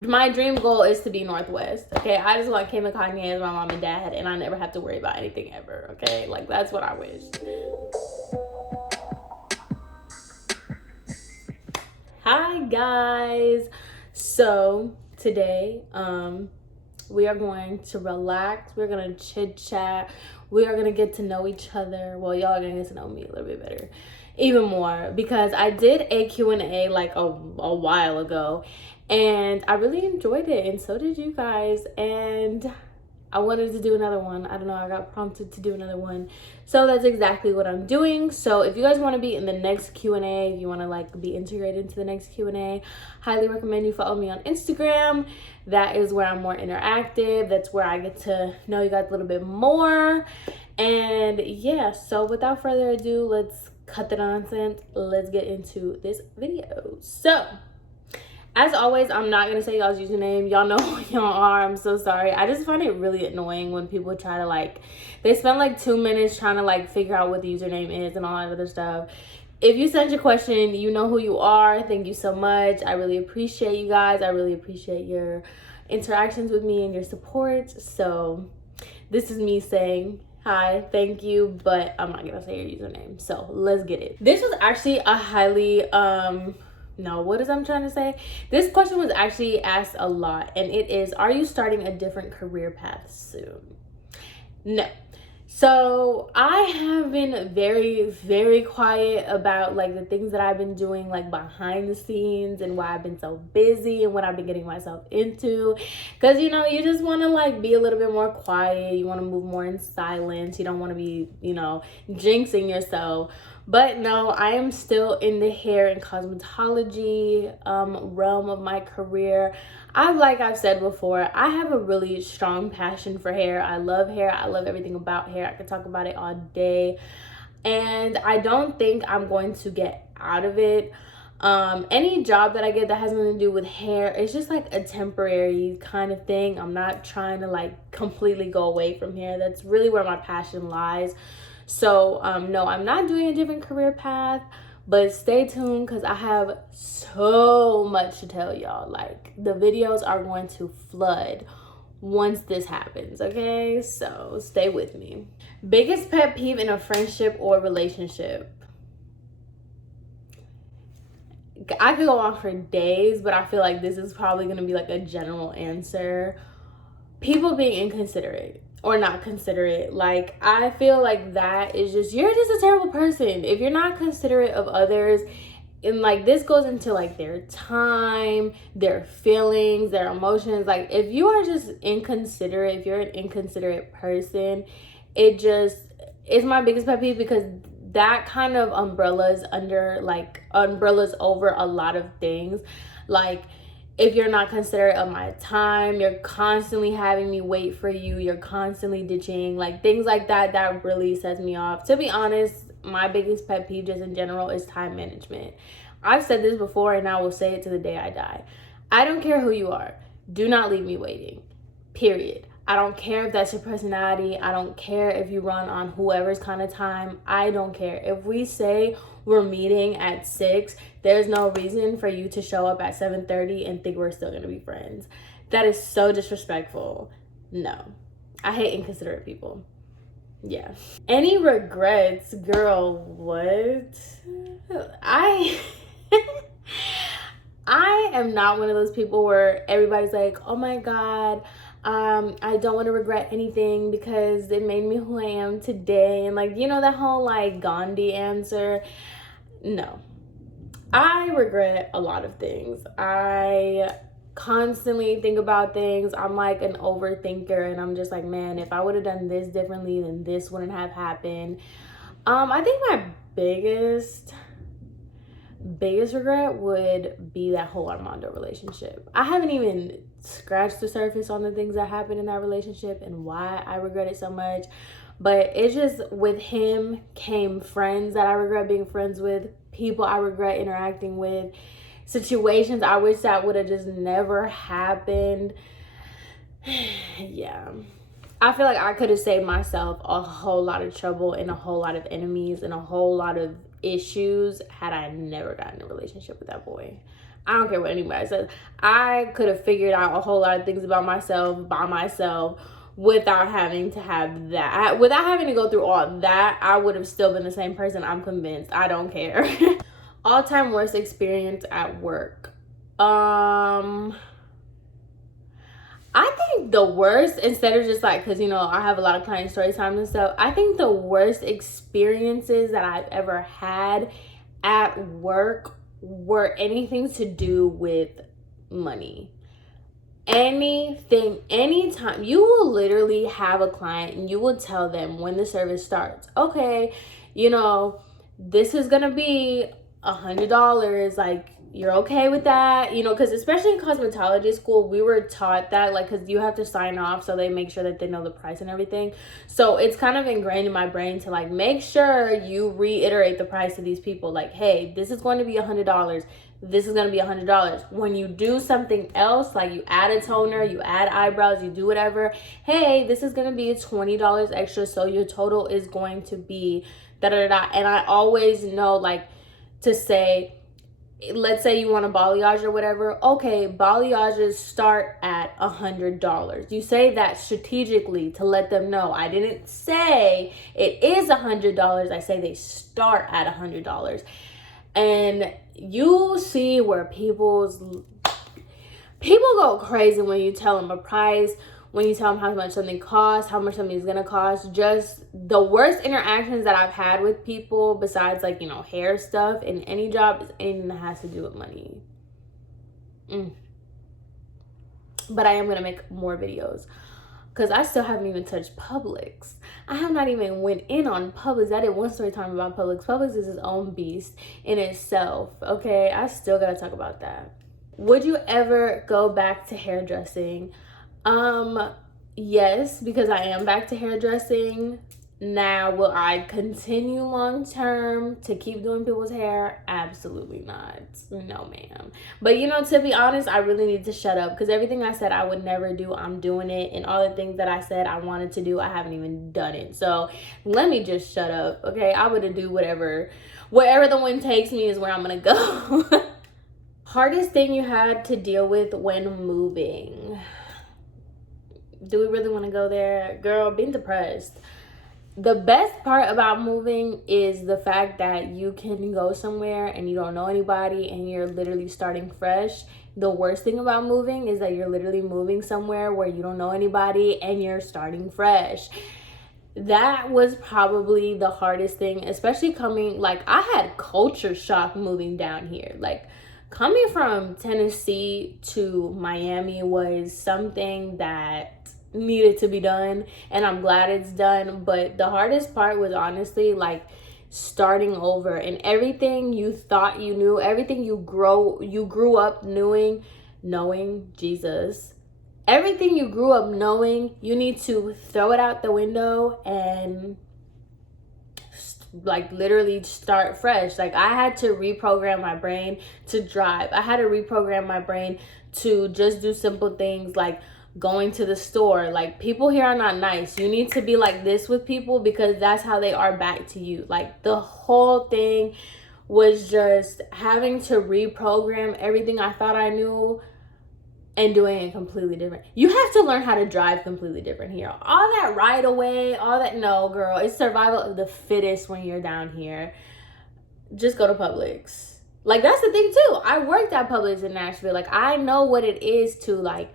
My dream goal is to be Northwest, okay? I just want Kim and Kanye as my mom and dad, and I never have to worry about anything ever, okay? Like, that's what I wish. Hi, guys. So, today, we are going to relax. We're going to chit-chat. We are going to get to know each other. Well, y'all are going to get to know me a little bit better. Even more. Because I did a Q&A like a while ago. And I really enjoyed it. And so did you guys. And I wanted to do another one. I don't know. I got prompted to do another one. So that's exactly what I'm doing. So if you guys want to be in the next Q&A, if you want to like be integrated into the next Q&A, highly recommend you follow me on Instagram. That is where I'm more interactive. That's where I get to know you guys a little bit more. And yeah, so without further ado, let's cut the nonsense. Let's get into this video. So as always, I'm not going to say y'all's username. Y'all know who y'all are. I'm so sorry. I just find it really annoying when people try to like, they spend like 2 minutes trying to like figure out what the username is and all that other stuff. If you sent your question, you know who you are. Thank you so much. I really appreciate you guys. I really appreciate your interactions with me and your support. So this is me saying hi, thank you, but I'm not going to say your username. So let's get it. This was actually a highly, no, what is I'm trying to say? This question was actually asked a lot, and it is, are you starting a different career path soon? No. So I have been very, very quiet about like the things that I've been doing like behind the scenes and why I've been so busy and what I've been getting myself into. Because, you know, you just want to like be a little bit more quiet. You want to move more in silence. You don't want to be, you know, jinxing yourself. But no, I am still in the hair and cosmetology realm of my career. Like I've said before, I have a really strong passion for hair. I love hair. I love everything about hair. I could talk about it all day. And I don't think I'm going to get out of it. Any job that I get that has nothing to do with hair, it's just like a temporary kind of thing. I'm not trying to like completely go away from hair. That's really where my passion lies. So no, I'm not doing a different career path, but stay tuned because I have so much to tell y'all. Like the videos are going to flood once this happens, okay? So stay with me. Biggest pet peeve in a friendship or relationship? I could go on for days, but I feel like this is probably going to be like a general answer. People being inconsiderate or not considerate. Like, I feel like that is just, you're just a terrible person if you're not considerate of others. And like this goes into like their time, their feelings, their emotions. Like if you are just inconsiderate, if you're an inconsiderate person, it's my biggest pet peeve, because that kind of umbrellas over a lot of things. Like if you're not considerate of my time, you're constantly having me wait for you, you're constantly ditching, like things like that, that really sets me off. To be honest, my biggest pet peeve just in general is time management. I've said this before and I will say it to the day I die. I don't care who you are. Do not leave me waiting. Period. I don't care if that's your personality. I don't care if you run on whoever's kind of time. I don't care. If we say we're meeting at 6, there's no reason for you to show up at 7:30 and think we're still going to be friends. That is so disrespectful. No. I hate inconsiderate people. Yeah. Any regrets? Girl, what? I am not one of those people where everybody's like, oh my God, I don't want to regret anything because it made me who I am today. And like, you know, that whole like Gandhi answer. No. I regret a lot of things. I constantly think about things. I'm like an overthinker, and I'm just like, man, if I would have done this differently, then this wouldn't have happened. I think my biggest regret would be that whole Armando relationship. I haven't even scratched the surface on the things that happened in that relationship and why I regret it so much. But it's just, with him came friends that I regret being friends with, people I regret interacting with, situations I wish that would have just never happened. Yeah. I feel like I could have saved myself a whole lot of trouble and a whole lot of enemies and a whole lot of issues had I never gotten in a relationship with that boy. I don't care what anybody says. I could have figured out a whole lot of things about myself by myself without having to have that. Without having to go through all that, I would have still been the same person. I'm convinced. I don't care. All-time worst experience at work. I think the worst, instead of just like, because, you know, I have a lot of client story times and stuff, I think the worst experiences that I've ever had at work were anything to do with money. Anything, anytime. You will literally have a client and you will tell them when the service starts, okay, you know, this is gonna be $100, like, you're okay with that, you know, because especially in cosmetology school, we were taught that, like, because you have to sign off, so they make sure that they know the price and everything. So it's kind of ingrained in my brain to, like, make sure you reiterate the price to these people, like, hey, this is going to be $100, this is going to be $100. When you do something else, like you add a toner, you add eyebrows, you do whatever, hey, this is going to be $20 extra, so your total is going to be da da da. And I always know, like, to say, let's say you want a balayage or whatever, okay, balayages start at $100. You say that strategically to let them know. I didn't say it is $100. I say they start at $100. And you see where people go crazy when you tell them a price, when you tell them how much something costs, how much something is gonna cost. Just the worst interactions that I've had with people, besides, like, you know, hair stuff in any job, is anything that has to do with money. But I am gonna make more videos because I still haven't even touched Publix. I have not even went in on Publix. I did one story time about Publix. Publix is its own beast in itself, okay? I still gotta talk about that. Would you ever go back to hairdressing? Yes, because I am back to hairdressing. Now, will I continue long term to keep doing people's hair? Absolutely not. No, ma'am. But, you know, to be honest, I really need to shut up, because everything I said I would never do, I'm doing it. And all the things that I said I wanted to do, I haven't even done it. So let me just shut up, okay? I would do whatever the wind takes me is where I'm gonna go. Hardest thing you had to deal with when moving? Do we really want to go there? Girl, being depressed. The best part about moving is the fact that you can go somewhere and you don't know anybody and you're literally starting fresh. The worst thing about moving is that you're literally moving somewhere where you don't know anybody and you're starting fresh. That was probably the hardest thing, especially coming, like, I had culture shock moving down here. Like, coming from Tennessee to Miami was something that needed to be done, and I'm glad it's done. But the hardest part was honestly, like, starting over, and everything you thought you knew, everything you grew up knowing Jesus, everything you grew up knowing, you need to throw it out the window and, like, literally start fresh. Like, I had to reprogram my brain to drive. I had to reprogram my brain to just do simple things like going to the store. Like, people here are not nice. You need to be like this with people because that's how they are back to you. Like, the whole thing was just having to reprogram everything I thought I knew and doing it completely different. You have to learn how to drive completely different here. All that right away, all that, no, girl. It's survival of the fittest when you're down here. Just go to Publix. Like, that's the thing too. I worked at Publix in Nashville. Like, I know what it is to, like,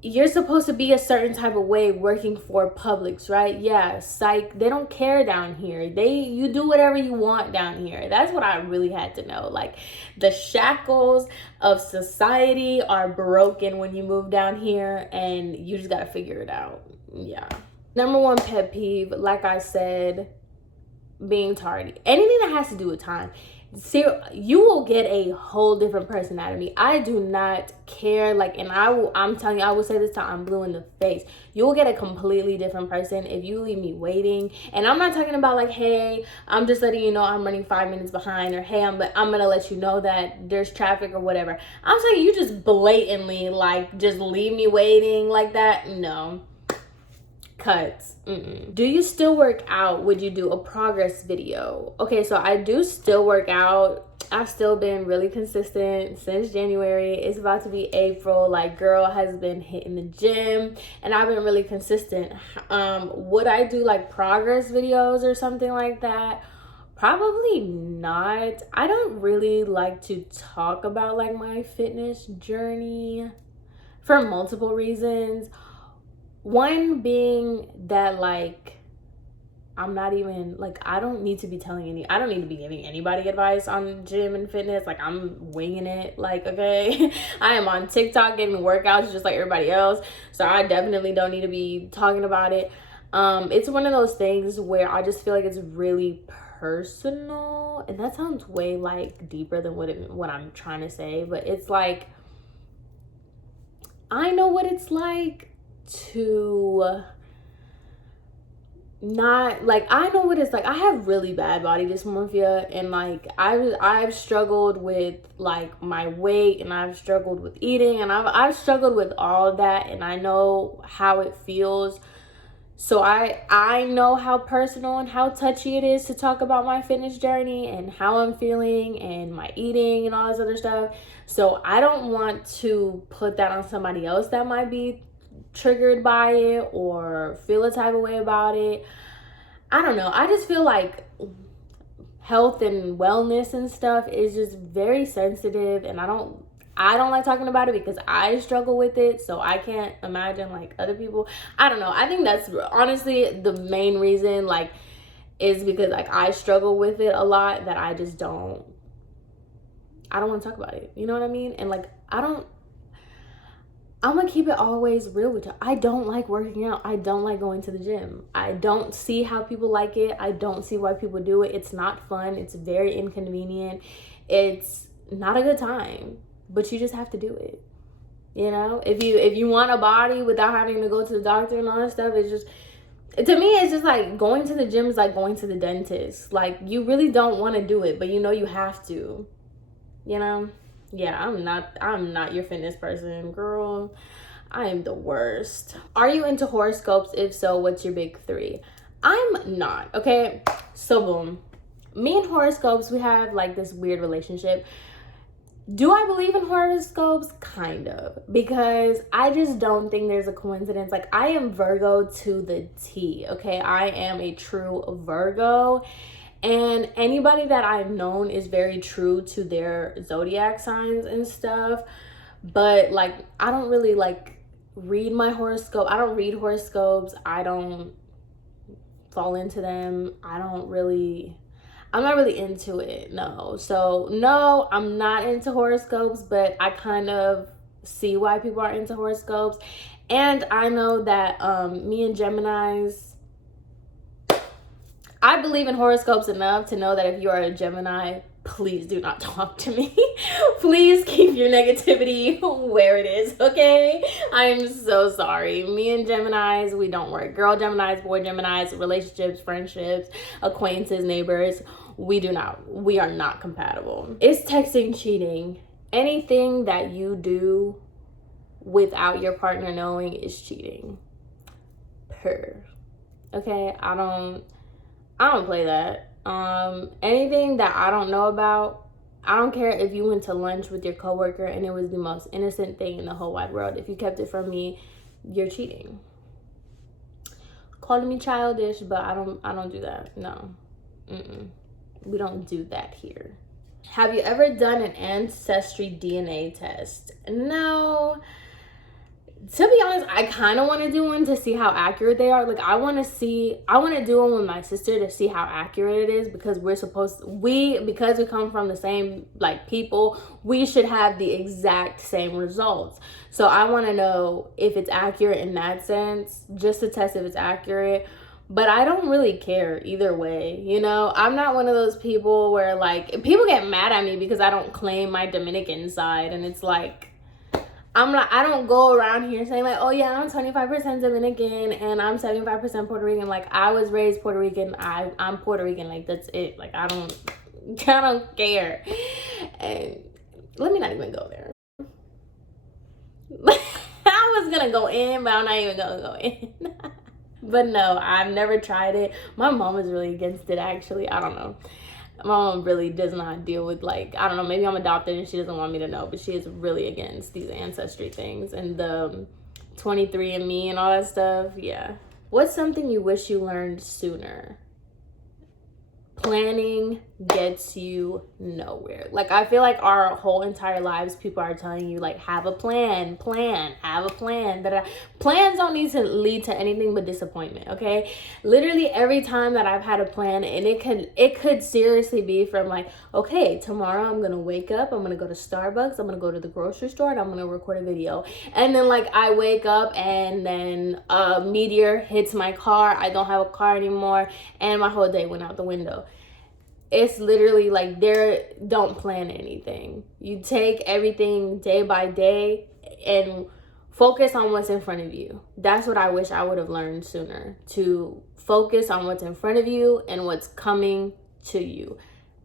you're supposed to be a certain type of way working for Publix, right? Yeah, psych, they don't care down here. You do whatever you want down here. That's what I really had to know. Like, the shackles of society are broken when you move down here, and you just gotta figure it out. Yeah. Number one pet peeve, like I said, being tardy. Anything that has to do with time. See, you will get a whole different person out of me. I do not care. Like, and I'm telling you, I will say this time, I'm blue in the face. You will get a completely different person if you leave me waiting. And I'm not talking about, like, hey, I'm just letting you know I'm running 5 minutes behind, or hey, I'm gonna let you know that there's traffic or whatever. I'm saying you just blatantly, like, just leave me waiting like that. No. Cuts. Do you still work out? Would you do a progress video? Okay, so I do still work out. I've still been really consistent since January. It's about to be April. Like, girl has been hitting the gym and I've been really consistent. Would I do like progress videos or something like that? Probably not. I don't really like to talk about like my fitness journey for multiple reasons. One being that like I'm not even like, I don't need to be giving anybody advice on gym and fitness. Like, I'm winging it. Like, okay, I am on TikTok getting workouts just like everybody else, so I definitely don't need to be talking about it. It's one of those things where I just feel like it's really personal, and that sounds way like deeper than what I'm trying to say, but it's like, I know what it's like to not like, I know what it's like. I have really bad body dysmorphia, and like I've struggled with like my weight, and I've struggled with eating, and I've struggled with all of that, and I know how it feels. So I know how personal and how touchy it is to talk about my fitness journey and how I'm feeling and my eating and all this other stuff. So I don't want to put that on somebody else that might be triggered by it or feel a type of way about it. I don't know. I just feel like health and wellness and stuff is just very sensitive, and I don't like talking about it because I struggle with it, so I can't imagine like other people. I don't know. I think that's honestly the main reason, like, is because like I struggle with it a lot, that I just don't want to talk about it. You know what I mean? And like, I'm gonna keep it always real with you. I don't like working out. I don't like going to the gym. I don't see how people like it. I don't see why people do it. It's not fun. It's very inconvenient. It's not a good time, but you just have to do it. You know, if you want a body without having to go to the doctor and all that stuff, it's just, to me, it's just like going to the gym is like going to the dentist. Like, you really don't want to do it, but you know you have to. You know? Yeah, I'm not your fitness person, girl. I am the worst. Are you into horoscopes? If so, what's your big three? I'm not, okay? So boom. Me and horoscopes, we have like this weird relationship. Do I believe in horoscopes? Kind of. Because I just don't think there's a coincidence. Like, I am Virgo to the T, okay? I am a true Virgo. And anybody that I've known is very true to their zodiac signs and stuff. But like, I don't really like read my horoscope. I don't read horoscopes. I don't fall into them. I'm not really into it, no. So no, I'm not into horoscopes, but I kind of see why people are into horoscopes. And I know that me and Geminis, I believe in horoscopes enough to know that if you are a Gemini, please do not talk to me. Please keep your negativity where it is, okay? I am so sorry. Me and Geminis, we don't work. Girl Geminis, boy Geminis, relationships, friendships, acquaintances, neighbors, we are not compatible. Is texting cheating? Anything that you do without your partner knowing is cheating. Okay, I don't play that. Anything that I don't know about, I don't care if you went to lunch with your coworker and it was the most innocent thing in the whole wide world. If you kept it from me, you're cheating. Calling me childish, but I don't do that. No. We don't do that here. Have you ever done an ancestry DNA test? No. To be honest, I kind of want to do one to see how accurate they are. Like, I want to do one with my sister to see how accurate it is, because because we come from the same like people, we should have the exact same results. So I want to know if it's accurate in that sense, just to test if it's accurate. But I don't really care either way, you know? I'm not one of those people where like people get mad at me because I don't claim my Dominican side, and it's like, I don't go around here saying like, oh yeah, I'm 25% Dominican and I'm 75% Puerto Rican. Like, I was raised Puerto Rican. I'm Puerto Rican. Like, that's it. Like, I don't care. And let me not even go there. I was gonna go in, but I'm not even gonna go in. But no, I've never tried it. My mom is really against it, actually. I don't know. My mom really does not deal with, like, I don't know, maybe I'm adopted and she doesn't want me to know, but she is really against these ancestry things and the 23andMe and all that stuff. Yeah. What's something you wish you learned sooner? Planning gets you nowhere. Like, I feel like our whole entire lives, people are telling you, like, have a plan, have a plan. Plans don't need to lead to anything but disappointment, okay? Literally every time that I've had a plan, and it could seriously be from, like, okay, tomorrow I'm gonna wake up, I'm gonna go to Starbucks, I'm gonna go to the grocery store, and I'm gonna record a video. And then, like, I wake up and then a meteor hits my car, I don't have a car anymore, and my whole day went out the window. It's literally like, don't plan anything. You take everything day by day and focus on what's in front of you. That's what I wish I would have learned sooner, to focus on what's in front of you and what's coming to you.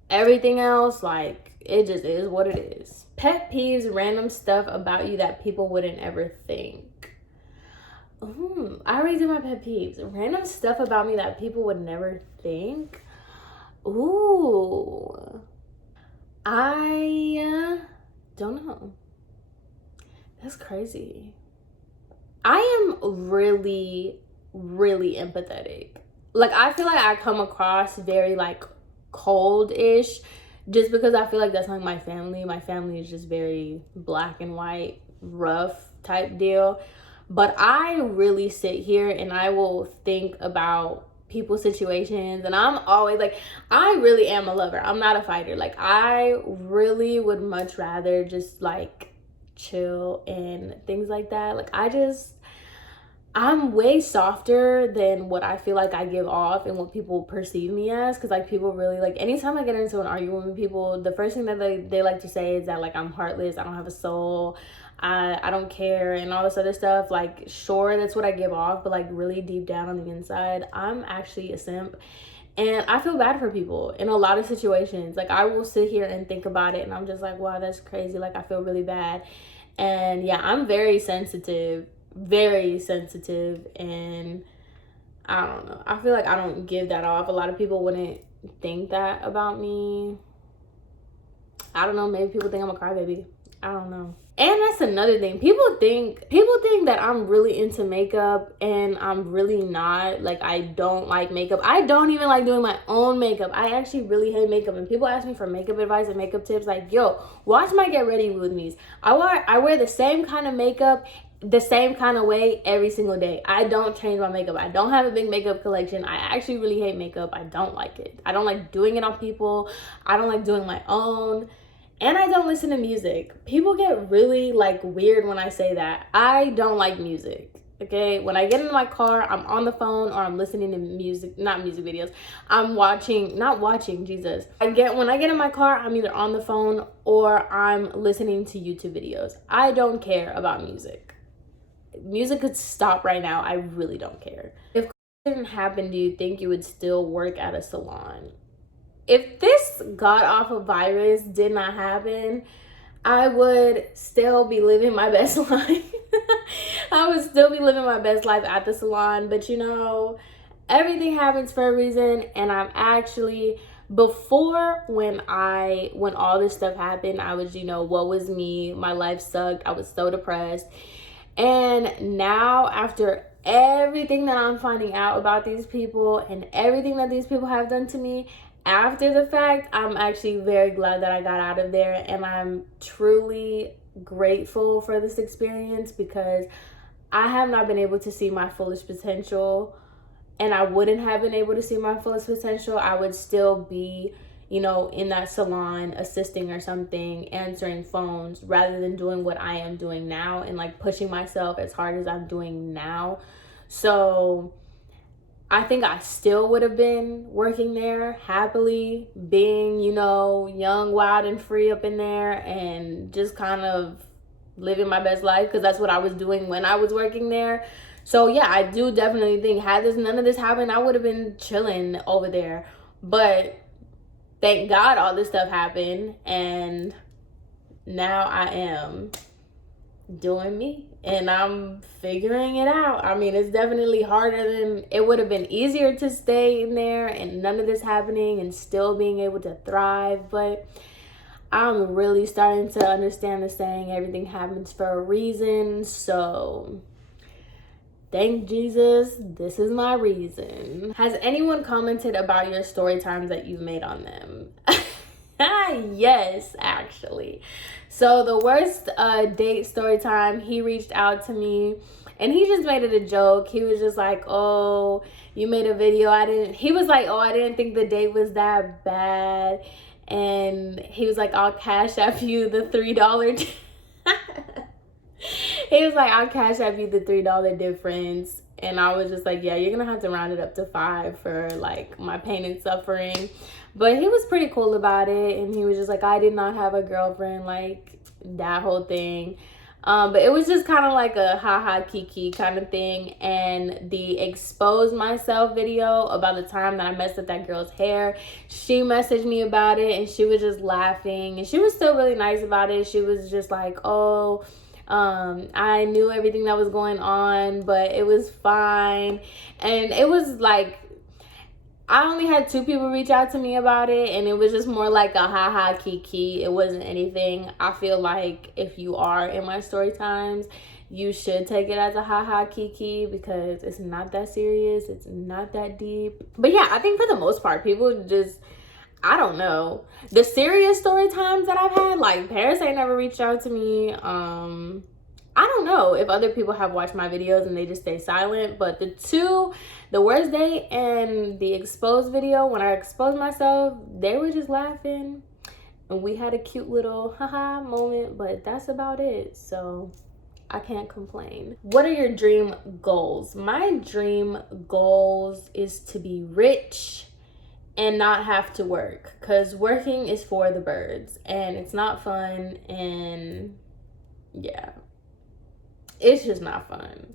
Everything else, like, it just is what it is. Pet peeves, random stuff about you that people wouldn't ever think. I already did my pet peeves. Random stuff about me that people would never think. Ooh, I don't know. That's crazy. I am really, really empathetic. Like, I feel like I come across very, like, cold-ish, just because I feel like that's like my family. My family is just very black and white, rough type deal. But I really sit here and I will think about people's situations, and I'm always like, I really am a lover. I'm not a fighter. Like, I really would much rather just, like, chill and things like that. Like, I'm way softer than what I feel like I give off and what people perceive me as. Because, like, people really, like, anytime I get into an argument with people, the first thing that they like to say is that, like, I'm heartless, I don't have a soul, I don't care, and all this other stuff. Like, sure, that's what I give off, but, like, really deep down on the inside, I'm actually a simp. And I feel bad for people in a lot of situations. Like, I will sit here and think about it, and I'm just like, wow, that's crazy. Like, I feel really bad. And yeah, I'm very sensitive, and I don't know. I feel like I don't give that off. A lot of people wouldn't think that about me. I don't know. Maybe people think I'm a crybaby. I don't know. And that's another thing. People think that I'm really into makeup, and I'm really not. Like, I don't like makeup. I don't even like doing my own makeup. I actually really hate makeup. And people ask me for makeup advice and makeup tips. Like, yo, watch my Get Ready With Me's. I wear the same kind of makeup the same kind of way every single day. I don't change my makeup. I don't have a big makeup collection. I actually really hate makeup. I don't like it. I don't like doing it on people. I don't like doing my own. And I don't listen to music. People get really, like, weird when I say that. I don't like music. Okay, when I get in my car, I'm on the phone, or I'm listening to music, not music videos. When I get in my car, I'm either on the phone or I'm listening to YouTube videos. I don't care about music. Music could stop right now. I really don't care. If it didn't happen, do you think you would still work at a salon? If this god-awful virus did not happen, I would still be living my best life. I would still be living my best life at the salon. But, you know, everything happens for a reason. And I'm actually, before, when all this stuff happened, I was, you know, woe was me. My life sucked. I was so depressed. And now, after everything that I'm finding out about these people and everything that these people have done to me, after the fact, I'm actually very glad that I got out of there, and I'm truly grateful for this experience, because I have not been able to see my fullest potential, and I wouldn't have been able to see my fullest potential. I would still be, you know, in that salon assisting or something, answering phones, rather than doing what I am doing now and, like, pushing myself as hard as I'm doing now. So I think I still would have been working there happily, being, you know, young, wild, and free up in there, and just kind of living my best life, because that's what I was doing when I was working there. So yeah, I do definitely think, had none of this happened, I would have been chilling over there. But thank God all this stuff happened, and now I am doing me, and I'm figuring it out. I mean, it's definitely harder than it would have been. Easier to stay in there and none of this happening and still being able to thrive, but I'm really starting to understand the saying, everything happens for a reason. So thank Jesus, this is my reason. Has anyone commented about your story times that you've made on them? Yes, actually. So the worst date story time, he reached out to me and he just made it a joke. He was just like, oh, you made a video. He was like, oh, I didn't think the date was that bad. And he was like, I'll cash app you the $3. He was like, I'll cash app you the $3 difference. And I was just like, yeah, you're gonna have to round it up to 5 for like my pain and suffering. But he was pretty cool about it, and he was just like, I did not have a girlfriend, like that whole thing. But it was just kind of like a haha kiki kind of thing. And the expose myself video about the time that I messed up that girl's hair, she messaged me about it and she was just laughing, and she was still really nice about it. She was just like, oh, I knew everything that was going on, but it was fine. And it was like, I only had 2 people reach out to me about it, and it was just more like a haha kiki. It wasn't anything. I feel like if you are in my story times, you should take it as a haha kiki, because it's not that serious. It's not that deep. But yeah, I think for the most part, people just, I don't know. The serious story times that I've had, like Paris ain't never reached out to me. I don't know if other people have watched my videos and they just stay silent, but the worst date and the exposed video, when I exposed myself, they were just laughing and we had a cute little haha moment, but that's about it. So I can't complain. What are your dream goals? My dream goals is to be rich and not have to work, because working is for the birds and it's not fun. And yeah, it's just not fun.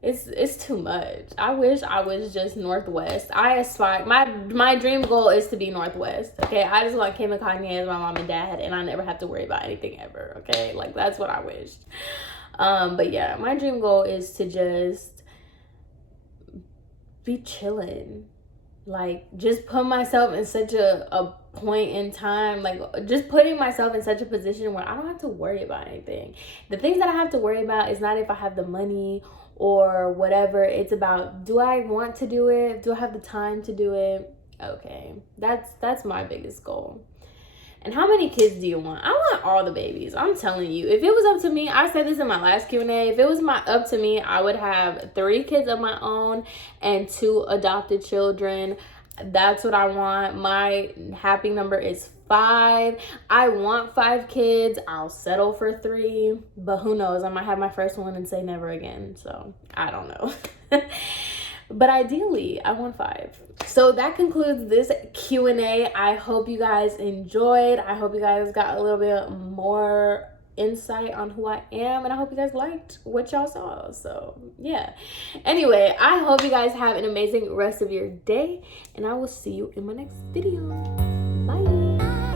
It's too much. I wish I was just Northwest. I aspire, my dream goal is to be Northwest. Okay, I just want Kim and Kanye as my mom and dad, and I never have to worry about anything ever. Okay, like that's what I wished. But yeah, my dream goal is to just be chilling. Like, just put myself in such a point in time, like just putting myself in such a position where I don't have to worry about anything. The things that I have to worry about is not if I have the money or whatever. It's about, do I want to do it? Do I have the time to do it? Okay, that's my biggest goal. And how many kids do you want? I want all the babies. I'm telling you, if it was up to me, I said this in my last Q&A, if it was up to me, I would have 3 kids of my own and 2 adopted children. That's what I want. My happy number is 5. I want 5 kids. I'll settle for 3, but who knows? I might have my first one and say never again. So I don't know. But ideally, I want 5. So that concludes this Q&A. I hope you guys enjoyed. I hope you guys got a little bit more insight on who I am, and I hope you guys liked what y'all saw. So yeah, anyway, I hope you guys have an amazing rest of your day, and I will see you in my next video. Bye.